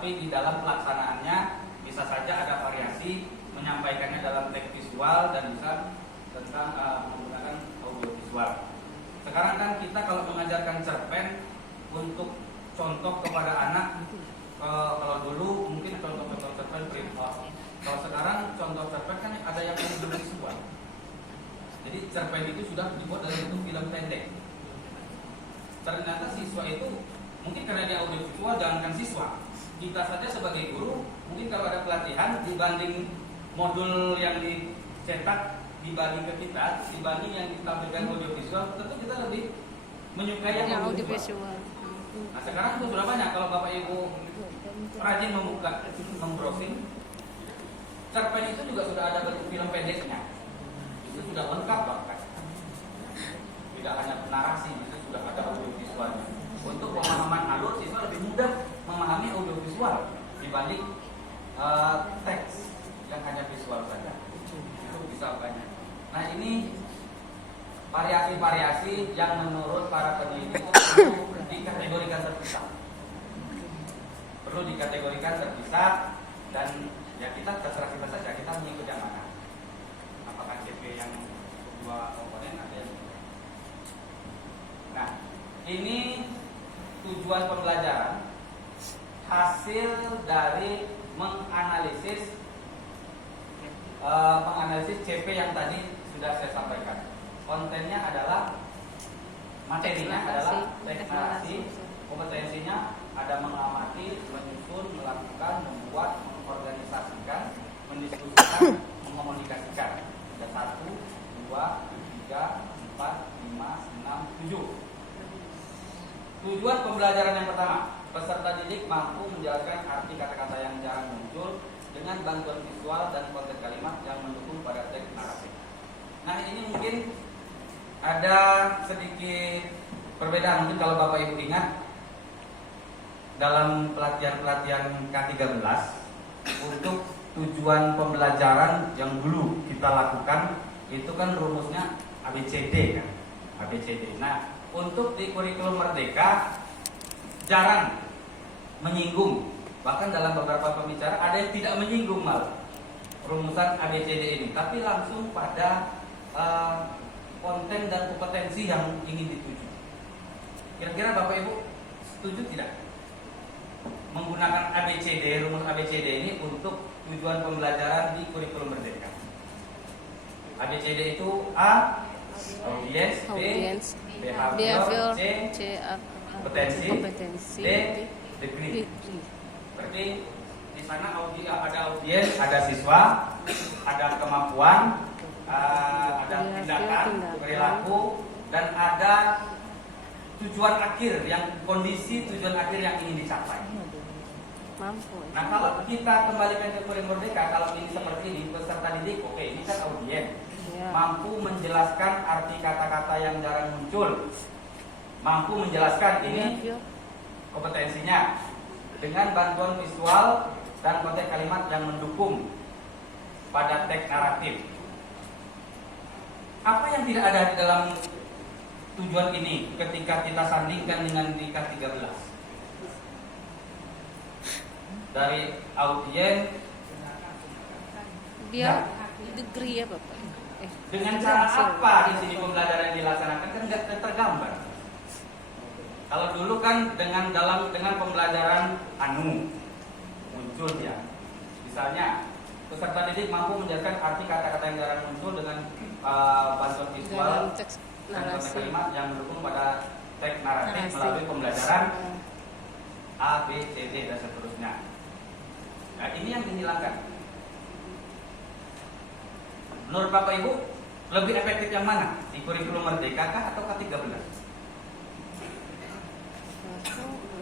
Tapi di dalam pelaksanaannya bisa saja ada variasi, menyampaikannya dalam teks visual dan bisa tentang menggunakan audio visual. Sekarang kan kita kalau mengajarkan cerpen untuk contoh kepada anak, kalau dulu mungkin contoh-contoh cerpen print out. Kalau sekarang contoh cerpen kan ada yang audio visual. Jadi cerpen itu sudah dibuat dalam bentuk film pendek. Ternyata siswa itu mungkin karena dia audio visual, jangankan siswa, kita saja sebagai guru mungkin kalau ada pelatihan dibanding modul yang dicetak dibagi ke kita dibanding yang ditampilkan audio visual, tentu kita lebih menyukai yang audio visual. Nah sekarang itu sudah banyak, kalau Bapak Ibu rajin membuka, membrowsing, cerpen itu juga sudah ada bentuk film pendeknya, itu sudah lengkap bahkan, tidak hanya narasi, itu sudah ada audio visualnya. Untuk pemahaman alur, siswa lebih mudah memahami audio visual dibanding teks yang hanya visual saja. Itu bisa banyak. Nah ini variasi-variasi yang menurut para peneliti perlu dikategorikan terpisah. Perlu dikategorikan terpisah dan ya kita terserah kita saja, kita mengikut yang mana. Apakah CP yang dua komponen ada yang. Nah ini tujuan pembelajaran hasil dari menganalisis CP yang tadi sudah saya sampaikan. Kontennya adalah, materinya adalah teks narasi, kompetensinya ada mengamati, menyusun, melakukan, membuat, mengorganisasikan, mendiskusikan, mengkomunikasikan. Ada 1, 2, 3, 4, 5, 6, 7. Tujuan pembelajaran yang pertama, peserta didik mampu menjelaskan arti kata-kata yang jarang muncul dengan bantuan visual dan konten kalimat yang mendukung pada teks narasi. Nah ini mungkin ada sedikit perbedaan, mungkin kalau Bapak Ibu ingat dalam pelatihan K13 untuk tujuan pembelajaran yang dulu kita lakukan itu kan rumusnya ABCD kan, ABCD. Nah untuk di kurikulum Merdeka jarang menyinggung, bahkan dalam beberapa pembicara ada yang tidak menyinggung malah rumusan ABCD ini, tapi langsung pada konten dan kompetensi yang ingin dituju. Kira-kira Bapak Ibu setuju tidak menggunakan ABCD, rumus ABCD ini untuk tujuan pembelajaran di kurikulum Merdeka? ABCD itu A audience, B behavior, C kompetensi, D degree. Berarti di sana ada audiens, ada siswa, ada kemampuan, ada tindakan, perilaku, dan ada tujuan akhir, yang kondisi tujuan akhir yang ingin dicapai. Nah kalau kita kembalikan ke kurikulum Merdeka, kalau ini seperti ini, peserta didik, oke, ini kan audiens, mampu menjelaskan arti kata-kata yang jarang muncul, mampu menjelaskan ini kompetensinya dengan bantuan visual dan konten kalimat yang mendukung pada teks naratif. Apa yang tidak ada di dalam tujuan ini ketika kita sandingkan dengan di K13? Dari audiens dia degree ya Bapak. Dengan cara apa di sini pembelajaran dilaksanakan kan nggak tergambar. Kalau dulu kan dengan pembelajaran muncul ya. Misalnya peserta didik mampu menjelaskan arti kata-kata yang jarang muncul dengan bantuan visual dan konten kalimat yang mendukung pada teks naratif melalui pembelajaran A, B, C, D dan seterusnya. Nah ini yang dihilangkan. Menurut Bapak Ibu lebih efektif yang mana? Di kurikulum Merdeka kah atau K13?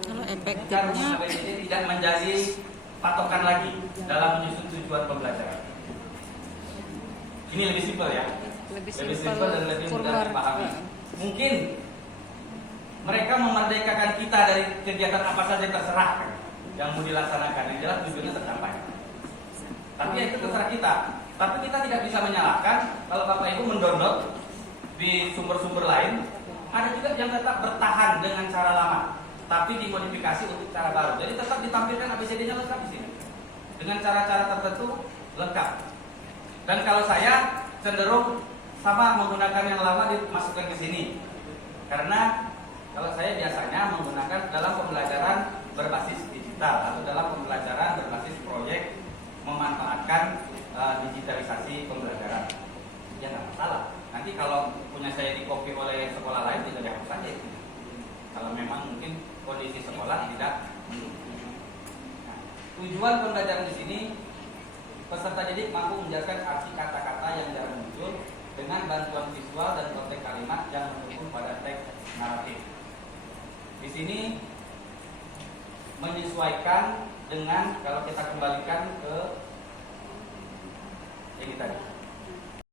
Kalau efektifnya ABCD tidak menjadi patokan lagi dalam menyusun tujuan pembelajaran. Ini lebih simpel ya. Lebih simpel dan lebih mudah dipahami. Mungkin mereka memerdekakan kita dari kegiatan apa saja terserah yang mau dilaksanakan, yang jelas tujuannya tercapai. Tapi itu terserah kita. Tapi kita tidak bisa menyalahkan kalau Bapak Ibu mendownload di sumber-sumber lain. Ada juga yang tetap bertahan dengan cara lama. tapi dimodifikasi untuk cara baru. Jadi tetap ditampilkan ABCD-nya lengkap di sini dengan cara-cara tertentu lengkap. Dan kalau saya cenderung sama menggunakan yang lama dimasukkan ke sini, karena kalau saya biasanya menggunakan dalam pembelajaran berbasis digital atau dalam pembelajaran berbasis proyek memanfaatkan digitalisasi pembelajaran. Ya nggak masalah. Nanti kalau punya saya di copy oleh sekolah lain tidak dihapus saja. Kalau memang mungkin kondisi sekolah tidak mendukung. Nah, tujuan pembelajaran di sini peserta didik mampu menjelaskan arti kata-kata yang jarang muncul dengan bantuan visual dan konteks kalimat yang mendukung pada teks naratif. Di sini menyesuaikan dengan kalau kita kembalikan ke ini tadi.